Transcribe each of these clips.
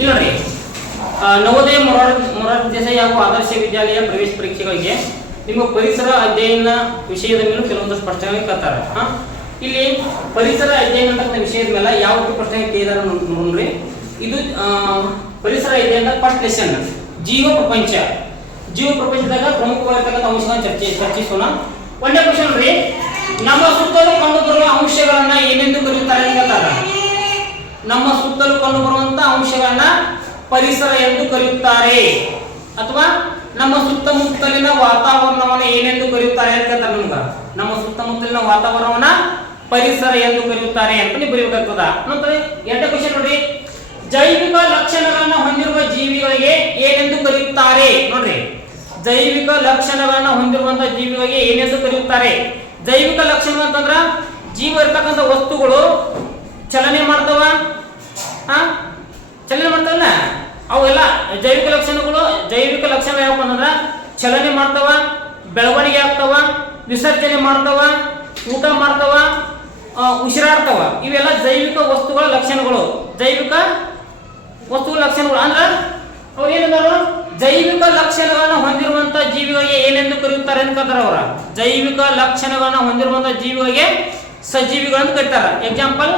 ಇಲ್ಲಿ ನೋಡಿ ನವೋದಯ ಮೊರಾರ್ಜಿ ದೇಸಾಯಿ ಹಾಗೂ ಆದರ್ಶ ವಿದ್ಯಾಲಯ ಪ್ರವೇಶ ಪರೀಕ್ಷೆಗಳಿಗೆ ನಿಮ್ಮ ಪರಿಸರ ಅಧ್ಯಯನ ವಿಷಯದ ಮೇಲೆ ಕೆಲವೊಂದು ಪ್ರಶ್ನೆಗಳು ಕೇಳ್ತಾರೆ. ಇಲ್ಲಿ ಪರಿಸರ ಅಧ್ಯಯನ ಅಂತ ವಿಷಯದ ಮೇಲೆ ಯಾವ ಪ್ರಶ್ನೆ ಕೇಳಿದಾರೆ ನೋಡ್ರಿ. ಇದು ಪರಿಸರ ಅಧ್ಯಯನ ಫಸ್ಟ್ ಲೆಸನ್ ಜೀವ ಪ್ರಪಂಚದಾಗ ಪ್ರಮುಖವಾಗಿರ್ತಕ್ಕಂಥ ಅಂಶಗಳನ್ನು ಚರ್ಚಿಸೋಣ. ಒಂದೇ ಕ್ವಶನ್ ರೀ, ನಮ್ಮ ಸುತ್ತಲೂ ಕಂಡುಬರುವ ಅಂಶಗಳನ್ನ ಏನೆಂದು ಕರೆಯುತ್ತಾರೆ ಅಂತ. ನಮ್ಮ ಸುತ್ತಲೂ ಕಂಡುಬರುವಂತ ಅಂಶಗಳನ್ನ ಪರಿಸರ ಎಂದು ಕರೆಯುತ್ತಾರೆ, ಅಥವಾ ನಮ್ಮ ಸುತ್ತಮುತ್ತಲಿನ ವಾತಾವರಣವನ್ನ ಏನೆಂದು ಕರೆಯುತ್ತಾರೆ ಅಂತ ನಮ್ಗ. ನಮ್ಮ ಸುತ್ತಮುತ್ತಲಿನ ವಾತಾವರಣವನ್ನ ಪರಿಸರ ಎಂದು ಕರೆಯುತ್ತಾರೆ ಅಂತ ನೀವು ಬರೀಬೇಕಾಗ್ತದ. ನಂತರ ಎರಡನೇ ಕ್ವಶನ್ ನೋಡಿ, ಜೈವಿಕ ಲಕ್ಷಣಗಳನ್ನ ಹೊಂದಿರುವ ಜೀವಿಗಳಿಗೆ ಏನೆಂದು ಕರೆಯುತ್ತಾರೆ ನೋಡ್ರಿ. ಜೈವಿಕ ಲಕ್ಷಣಗಳನ್ನ ಹೊಂದಿರುವಂತಹ ಜೀವಿಗಳಿಗೆ ಏನೆಂದು ಕರೆಯುತ್ತಾರೆ. ಜೈವಿಕ ಲಕ್ಷಣ ಅಂತಂದ್ರ ಜೀವ ಇರ್ತಕ್ಕಂಥ ವಸ್ತುಗಳು ಚಲನೆ ಮಾಡ್ತಾವ, ಚಲನೆ ಮಾಡ್ತಾವಲ್ಲ ಅವೆಲ್ಲ ಜೈವಿಕ ಲಕ್ಷಣಗಳು. ಜೈವಿಕ ಲಕ್ಷಣ ಯಾವಪ್ಪ ಅಂತಂದ್ರ ಚಲನೆ ಮಾಡ್ತಾವ, ಬೆಳವಣಿಗೆ ಆಗ್ತಾವ, ವಿಸರ್ಜನೆ ಮಾಡ್ತಾವ, ಊಟ ಮಾಡ್ತಾವ, ಉಸಿರಾಡ್ತಾವ. ಇವೆಲ್ಲ ಜೈವಿಕ ವಸ್ತುಗಳ ಲಕ್ಷಣಗಳು. ಜೈವಿಕ ವಸ್ತುಗಳ ಲಕ್ಷಣಗಳು ಅಂದ್ರ ಅವ್ರು ಏನಿದಾರು ಜೈವಿಕ ಲಕ್ಷಣಗಳನ್ನ ಹೊಂದಿರುವಂತ ಜೀವಿಗಳಿಗೆ ಏನೆಂದು ಕರೆಯುತ್ತಾರೆ ಅಂತ ಕರೀತಾರ. ಅವರ ಜೈವಿಕ ಲಕ್ಷಣಗಳನ್ನ ಹೊಂದಿರುವಂತ ಜೀವಿಗಳಿಗೆ ಸಜೀವಿಗಳನ್ನು ಕರೀತಾರ. ಎಕ್ಸಾಂಪಲ್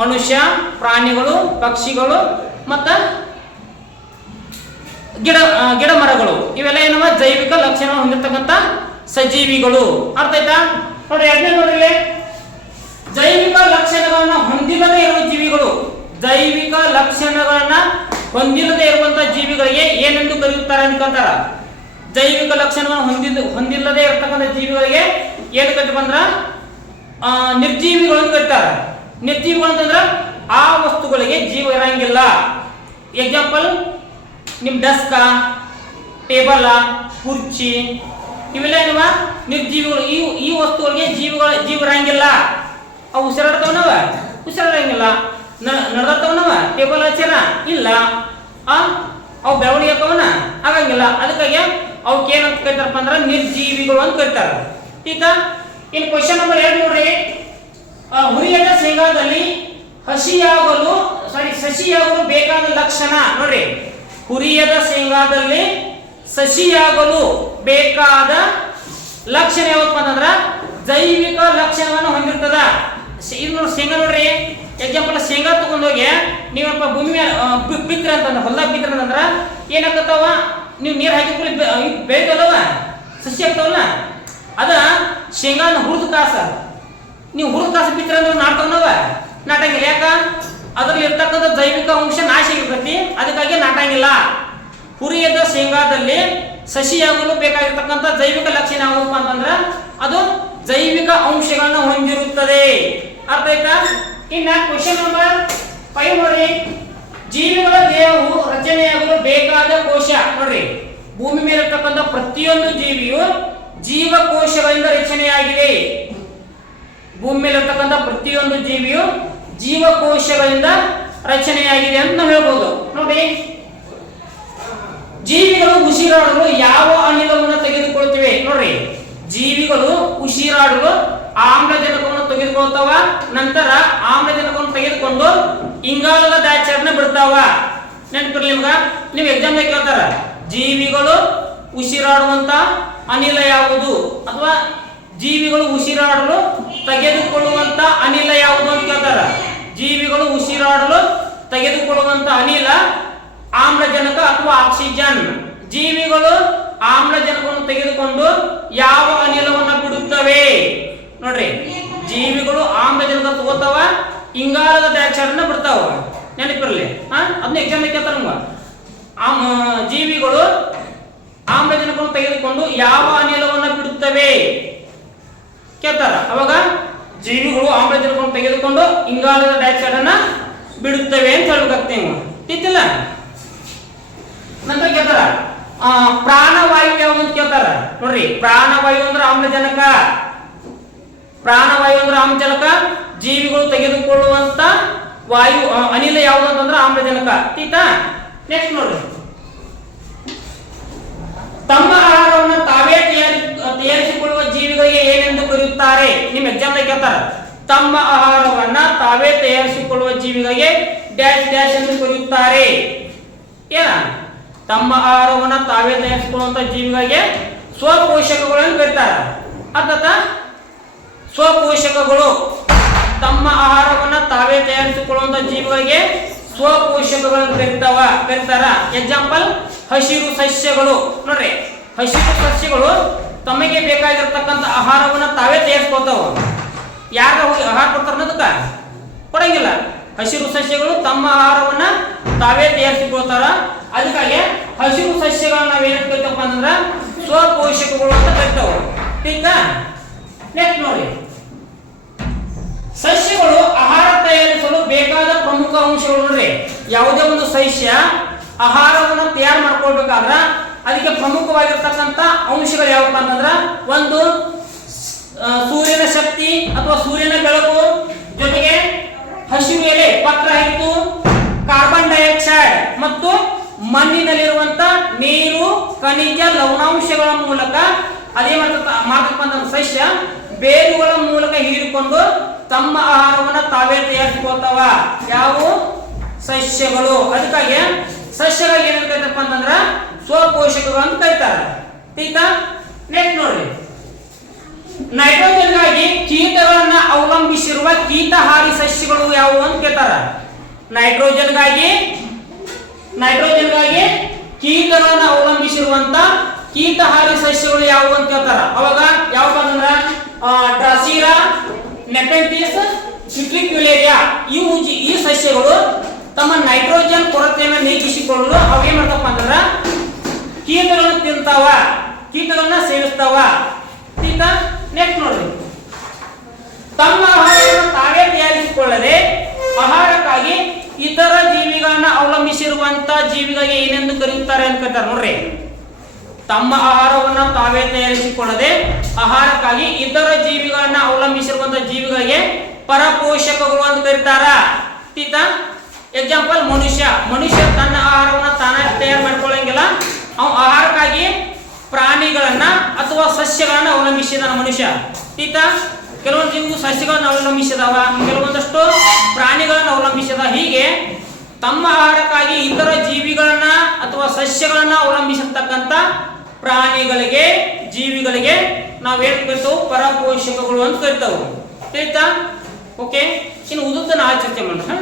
ಮನುಷ್ಯ, ಪ್ರಾಣಿಗಳು, ಪಕ್ಷಿಗಳು ಮತ್ತ ಗಿಡ ಮರಗಳು. ಇವೆಲ್ಲ ಏನವ ಜೈವಿಕ ಲಕ್ಷಣ ಹೊಂದಿರತಕ್ಕಂತ ಸಜೀವಿಗಳು. ಅರ್ಥ ಆಯ್ತಾ ನೋಡ್ರಿ. ಎರಡನೇ ನೋಡ್ರಿ, ಜೈವಿಕ ಲಕ್ಷಣಗಳನ್ನ ಹೊಂದಿಲ್ಲದೆ ಇರುವ ಜೀವಿಗಳು. ಜೈವಿಕ ಲಕ್ಷಣಗಳನ್ನ ಹೊಂದಿಲ್ಲದೆ ಇರುವಂತಹ ಜೀವಿಗಳಿಗೆ ಏನೆಂದು ಕರೆಯುತ್ತಾರೆ ಅಂತ ಕರೀತಾರ. ಜೈವಿಕ ಲಕ್ಷಣಗಳನ್ನು ಹೊಂದಿಲ್ಲದೆ ಇರತಕ್ಕಂಥ ಜೀವಿಗಳಿಗೆ ಏನು ಕರಿತೀವಿ ಅಂದ್ರ ನಿರ್ಜೀವಿಗಳು ಅಂತ ಕರೀತಾರೆ. ನಿರ್ಜೀವಿಗಳು ಅಂತಂದ್ರ ಆ ವಸ್ತುಗಳಿಗೆ ಜೀವ ಇರಂಗಿಲ್ಲ. ಎಕ್ಸಾಂಪಲ್ ನಿಮ್ ಡೆಸ್ಕ, ಟೇಬಲ್, ಕುರ್ಚಿ ಇವೆಲ್ಲ ಏನವ ನಿರ್ಜೀವಿಗಳು. ಈ ವಸ್ತುಗಳಿಗೆ ಜೀವ ಇರಂಗಿಲ್ಲ. ಅವು ಉಸಿರಾಡ್ತಾವನವ, ಉಸಿರಾಡಂಗಿಲ್ಲ. ನಡೆದತ್ತವನವ, ಟೇಬಲ್ ಹಚ್ಚಾರ ಇಲ್ಲ. ಅವು ಬೆಳವಣಿಗೆ ಹಾಕವನ ಆಗಂಗಿಲ್ಲ. ಅದಕ್ಕಾಗಿ ಅವಕ್ಕೆ ಏನಂತ ಕರಿತಾರಪ್ಪ ಅಂದ್ರ ನಿರ್ಜೀವಿಗಳು ಅಂತ ಕರೀತಾರ. ಈಗ ಇನ್ನು ಕ್ವಶನ್ ನಂಬರ್ 2 ನೋಡ್ರಿ. ಹುರಿಯದ ಶೇಂಗಾದಲ್ಲಿ ಸಸಿಯಾಗಲು ಬೇಕಾದ ಲಕ್ಷಣ ನೋಡ್ರಿ. ಹುರಿಯದ ಶೇಂಗಾದಲ್ಲಿ ಸಸಿಯಾಗಲು ಬೇಕಾದ ಲಕ್ಷಣ ಯಾವಪ್ಪ ಅಂತಂದ್ರ ಜೈವಿಕ ಲಕ್ಷಣವನ್ನು ಹೊಂದಿರ್ತದ. ಇದು ಶೇಂಗಾ ನೋಡ್ರಿ. ಎಕ್ಸಾಂಪಲ್ ಶೇಂಗಾ ತಗೊಂಡೋಗಿ ನೀವಪ್ಪ ಭೂಮಿ ಬಿತ್ತರ ಅಂತಂದ್ರ ಹೊಲದಾಗ ಬಿತ್ತರ ಅಂತಂದ್ರ ಏನಾಗ್ತಾವ, ನೀವು ನೀರು ಹಾಕಿ ಬೆಳಿತಲ್ಲವ, ಸಸಿ ಆಗ್ತಾವಲ್ಲ. ಅದ ಶೇಂಗಾನ ಹುರಿದ ಕಾಸ ನೀವು ಹುರಿದ ಕಾಸ ಬಿತ್ತರ ಅಂದ್ರೆ ನಾಟ್ತಾವನವ, ನಾಟಂಗಿಲ್ಲ. ಯಾಕ ಅದ್ರಲ್ಲಿ ಇರ್ತಕ್ಕಂಥ ಜೈವಿಕ ಅಂಶ ನಾಶ ಆಗಿರ್ತೈತಿ, ಅದಕ್ಕಾಗಿ ನಾಟಂಗಿಲ್ಲ. ಹುರಿಯದ ಶೇಂಗಾದಲ್ಲಿ ಸಸಿಯಾಗಲು ಬೇಕಾಗಿರ್ತಕ್ಕಂಥ ಜೈವಿಕ ಲಕ್ಷಣ ಯಾವಪ್ಪ ಅಂತಂದ್ರ ಅದು ಜೈವಿಕ ಅಂಶಗಳನ್ನ ಹೊಂದಿರುತ್ತದೆ. ಅರ್ಥ ಆಯ್ತಾ? ಇನ್ನ ಕ್ವಶನ್ ನಂಬರ್ 5 ನೋಡ್ರಿ. ಜೀವಿಗಳ ದೇಹವು ರಚನೆಯಾಗಲು ಬೇಕಾದ ಕೋಶ ನೋಡ್ರಿ. ಭೂಮಿ ಮೇಲೆ ಇರ್ತಕ್ಕಂಥ ಪ್ರತಿಯೊಂದು ಜೀವಿಯು ಜೀವಕೋಶಗಳಿಂದ ರಚನೆಯಾಗಿದೆ. ಭೂಮಿ ಮೇಲೆ ಇರ್ತಕ್ಕಂಥ ಪ್ರತಿಯೊಂದು ಜೀವಿಯು ಜೀವಕೋಶಗಳಿಂದ ರಚನೆಯಾಗಿದೆ ಅಂತ ನಾವು ಹೇಳ್ಬೋದು ನೋಡಿ. ಜೀವಿಗಳು ಉಸಿರಾಡಲು ಯಾವ ಅನಿಲವನ್ನು ತೆಗೆದುಕೊಳ್ತಿವೆ ನೋಡ್ರಿ. ಜೀವಿಗಳು ಉಸಿರಾಡಲು ಆಮ್ಲಜನಕವನ್ನು ತೆಗೆದುಕೊಳ್ತಾವ. ನಂತರ ಆಮ್ಲಜನಕವನ್ನು ತೆಗೆದುಕೊಂಡು ಇಂಗಾಲದ ಡೈಆಕ್ಸೈಡ್ನ ಬಿಡ್ತಾವ. ನೆನಪಿರ್ಲಿ ನಿಮ್ಗ, ನೀವು ಎಕ್ಸಾಮ್ ಕೇಳ್ತಾರ ಜೀವಿಗಳು ಉಸಿರಾಡುವಂತ ಅನಿಲ ಯಾವುದು, ಅಥವಾ ಜೀವಿಗಳು ಉಸಿರಾಡಲು ತೆಗೆದುಕೊಳ್ಳುವಂತ ಅನಿಲ ಯಾವುದು ಅಂತ ಕೇಳ್ತಾರ. ಜೀವಿಗಳು ಉಸಿರಾಡಲು ತೆಗೆದುಕೊಳ್ಳುವಂತ ಅನಿಲ ಆಮ್ಲಜನಕ ಅಥವಾ ಆಕ್ಸಿಜನ್. ಜೀವಿಗಳು ಆಮ್ಲಜನಕವನ್ನು ತೆಗೆದುಕೊಂಡು ಯಾವ ಅನಿಲವನ್ನು ಬಿಡುತ್ತವೆ ನೋಡ್ರಿ. ಜೀವಿಗಳು ಆಮ್ಲಜನಕ ತಗೋತಾವ, ಇಂಗಾಲದ ಡೈಆಕ್ಸೈಡ್ ಅನ್ನ ಬಿಡ್ತಾವ. ನೆನಪಿರಲಿ, ಅದನ್ನ ಎಕ್ಸಾಮ್ ಕೇಳ್ತಾರ. ಜೀವಿಗಳು ಆಮ್ಲಜನಕವನ್ನು ತೆಗೆದುಕೊಂಡು ಯಾವ ಅನಿಲವನ್ನು ಬಿಡುತ್ತವೆ ಕೇಳ್ತಾರ. ಅವಾಗ ಜೀವಿಗಳು ಆಮ್ಲಜನಕವನ್ನು ತೆಗೆದುಕೊಂಡು ಇಂಗಾಲದ ಡೈಆಕ್ಸೈಡ್ ಅನ್ನ ಬಿಡುತ್ತವೆ ಅಂತ ಹೇಳ್ಬೇಕಾಗ್ತೇವೆ. ತಿತ್ತಿಲ್ಲ. ನಂತರ ಕೇಳ್ತಾರ ಪ್ರಾಣವಾಯು ಯಾವುದು ಅಂತ ಕೇಳ್ತಾರ ನೋಡ್ರಿ. ಪ್ರಾಣವಾಯು ಅಂದ್ರೆ ಆಮ್ಲಜನಕ. ಪ್ರಾಣವಾಯು ಅಂದ್ರೆ ಆಮ್ಲಜನಕ. ಜೀವಿಗಳು ತೆಗೆದುಕೊಳ್ಳುವಂತ ವಾಯು ಅನಿಲ ಯಾವುದು ಅಂತಂದ್ರೆ ಆಮ್ಲಜನಕ. ತೀತಾ. ನೆಕ್ಸ್ಟ್ ನೋಡ್ರಿ. ತಮ್ಮ ಆಹಾರವನ್ನು ತಾವೇ ತಯಾರಿಸಿಕೊಳ್ಳುವ ಜೀವಿಗಳಿಗೆ ಏನೆಂದು ಕರೆಯುತ್ತಾರೆ. ನಿಮ್ ಎಕ್ಸಾಮ್ ಕೇಳ್ತಾರ. ತಮ್ಮ ಆಹಾರವನ್ನ ತಾವೇ ತಯಾರಿಸಿಕೊಳ್ಳುವ ಜೀವಿಗಳಿಗೆ ಡ್ಯಾಶ್ ಡ್ಯಾಶ್ ಎಂದು ಕರೆಯುತ್ತಾರೆ. ಏನ ತಮ್ಮ ಆಹಾರವನ್ನು ತಾವೇ ತಯಾರಿಸಿಕೊಳ್ಳುವಂತ ಜೀವಿಗಳಿಗೆ ಸ್ವಪೋಷಕಗಳನ್ನು ಕರೀತಾರೆ. ಅರ್ಥಾತ ಸ್ವಪೋಷಕಗಳು ತಮ್ಮ ಆಹಾರವನ್ನು ತಾವೇ ತಯಾರಿಸಿಕೊಳ್ಳುವಂತ ಜೀವಿಗಳಿಗೆ ಸ್ವಪೋಷಕಗಳನ್ನು ಕರೀತಾರ. ಎಕ್ಸಾಂಪಲ್ ಹಸಿರು ಸಸ್ಯಗಳು ನೋಡ್ರಿ, ಹಸಿರು ಸಸ್ಯಗಳು ತಮಗೆ ಬೇಕಾಗಿರ್ತಕ್ಕಂಥ ಆಹಾರವನ್ನು ತಾವೇ ತಯಾರಿಸ್ಕೊತಾವ. ಯಾರ ಹೋಗಿ ಆಹಾರ ಕೊಡ್ತಾರ ಅನ್ನೋದಕ್ಕ ಕೊಡಂಗಿಲ್ಲ. ಹಸಿರು ಸಸ್ಯಗಳು ತಮ್ಮ ಆಹಾರವನ್ನ ತಾವೇ ತಯಾರಿಸಿಕೊಳ್ತಾರ. ಅದಕ್ಕಾಗಿ ಹಸಿರು ಸಸ್ಯಗಳನ್ನ ನಾವೇನು ಕರಿತಪ್ಪ ಅಂತಂದ್ರ ಸ್ವಪೋಷಕಗಳು ಅಂತ ಕರಿತಾವ. ठीक ನೆಕ್ಸ್ಟ್ ನೋಡಿ, ಸಸ್ಯಗಳು ಆಹಾರ ತಯಾರಿಸಲು ಬೇಕಾದ ಪ್ರಮುಖ ಅಂಶಗಳು ನೋಡ್ರಿ. ಯಾವುದೇ ಒಂದು ಸಸ್ಯ ಆಹಾರವನ್ನು ತಯಾರು ಮಾಡ್ಕೊಳ್ಬೇಕಾದ್ರ ಅದಕ್ಕೆ ಪ್ರಮುಖವಾಗಿರ್ತಕ್ಕಂಥ ಅಂಶಗಳು ಯಾವಪ್ಪ ಅಂತಂದ್ರ, ಒಂದು ಸೂರ್ಯನ ಶಕ್ತಿ ಅಥವಾ ಸೂರ್ಯನ ಬೆಳಕು, ಜೊತೆಗೆ ಹಸಿರು ಎಲೆ ಪತ್ರ ಹಿಡಿದು ಕಾರ್ಬನ್ ಡೈಆಕ್ಸೈಡ್ ಮತ್ತು ಮಣ್ಣಿನಲ್ಲಿರುವಂತ ನೀರು, ಖನಿಜ, ಲವಣಾಂಶಗಳ ಮೂಲಕ ಅದೇ ಮಾಡ್ತಪ್ಪ ಅಂತ ಸಸ್ಯ ಬೇರುಗಳ ಮೂಲಕ ಹೀರಿಕೊಂಡು ತಮ್ಮ ಆಹಾರವನ್ನು ತಾವೇ ತಯಾರಿಸಿಕೊಳ್ತಾವ. ಯಾವ ಸಸ್ಯಗಳು. ಅದಕ್ಕಾಗಿ ಸಸ್ಯಗಳು ಏನ್ ಕರೀತಪ್ಪ ಅಂತಂದ್ರ ಸ್ವಪೋಷಕಗಳು ಅಂತ ಕರೀತಾರೆ. ठीक ನೆಕ್ಸ್ಟ್ ನೋಡ್ರಿ, ನೈಟ್ರೋಜನ್ಗಾಗಿ ಕೀಟಗಳನ್ನ ಅವಲಂಬಿಸಿರುವ ಕೀಟಹಾರಿ ಸಸ್ಯಗಳು ಯಾವುವು ಅಂತ ಕೇಳ್ತಾರ. ನೈಟ್ರೋಜನ್ಗಾಗಿ ಕೀಟಗಳನ್ನ ಅವಲಂಬಿಸಿರುವಂತ ಕೀಟಹಾರಿ ಸಸ್ಯಗಳು ಯಾವುವು ಅಂತ ಕೇಳ್ತಾರ. ಅವಾಗ ಯಾವಪ್ಪ ಅಂತಂದ್ರ ಡ್ರಾಸಿರಾ, ನೆಪೆಂಥಿಸ್, ಸಿಟ್ರಿಕ್ಯುಲೇರಿಯಾ ಈ ಸಸ್ಯಗಳು ತಮ್ಮ ನೈಟ್ರೋಜನ್ ಕೊರತೆಯನ್ನು ನೀಗಿಸಿಕೊಳ್ಳಲು ಅವೇನ್ ಮಾಡ್ತಪ್ಪ ಅಂತಂದ್ರ ಕೀಟಗಳನ್ನು ತಿಂತಾವ, ಕೀಟಗಳನ್ನ ಸೇವಿಸ್ತಾವ. ठीक ನೆಕ್ಸ್ಟ್ ನೋಡ್ರಿ, ತಮ್ಮ ಆಹಾರವನ್ನು ತಾವೇ ತಯಾರಿಸಿಕೊಳ್ಳದೆ ಆಹಾರಕ್ಕಾಗಿ ಇತರ ಜೀವಿಗಳನ್ನ ಅವಲಂಬಿಸಿರುವಂತ ಜೀವಿಗಳಿಗೆ ಏನೆಂದು ಕರೆಯುತ್ತಾರೆ ಅಂತ ಕರೀತಾರೆ ನೋಡ್ರಿ. ತಮ್ಮ ಆಹಾರವನ್ನು ತಾವೇ ತಯಾರಿಸಿಕೊಳ್ಳದೆ ಆಹಾರಕ್ಕಾಗಿ ಇತರ ಜೀವಿಗಳನ್ನ ಅವಲಂಬಿಸಿರುವಂತ ಜೀವಿಗಳಿಗೆ ಪರಪೋಷಕಗಳು ಅಂತ ಕರೀತಾರ. ठीक ಎಕ್ಸಾಂಪಲ್ ಮನುಷ್ಯ ತನ್ನ ಆಹಾರವನ್ನು ತಾನೇ ತಯಾರು ಮಾಡ್ಕೊಳ್ಳಂಗಿಲ್ಲ. ಅವ ಆಹಾರಕ್ಕಾಗಿ ಪ್ರಾಣಿಗಳನ್ನ ಅಥವಾ ಸಸ್ಯಗಳನ್ನ ಅವಲಂಬಿಸಿದಾನ ಮನುಷ್ಯ. ठीक ಕೆಲವೊಂದು ಜೀವಿಗಳು ಸಸ್ಯಗಳನ್ನ ಅವಲಂಬಿಸಿದಾವ, ಕೆಲವೊಂದಷ್ಟು ಪ್ರಾಣಿಗಳನ್ನ ಅವಲಂಬಿಸಿದ. ಹೀಗೆ ತಮ್ಮ ಆಹಾರಕ್ಕಾಗಿ ಇತರ ಜೀವಿಗಳನ್ನ ಅಥವಾ ಸಸ್ಯಗಳನ್ನ ಅವಲಂಬಿಸಿರ್ತಕ್ಕಂಥ ಪ್ರಾಣಿಗಳಿಗೆ, ಜೀವಿಗಳಿಗೆ ನಾವೇನ್ ಕರಿತೇವೆ, ಪರಪೋಷಕಗಳು ಅಂತ ಕರಿತೇವೆ. ठीक ಓಕೆ, ಇನ್ನು ಉಳಿದನ್ನ ಚರ್ಚೆ ಮಾಡೋಣ.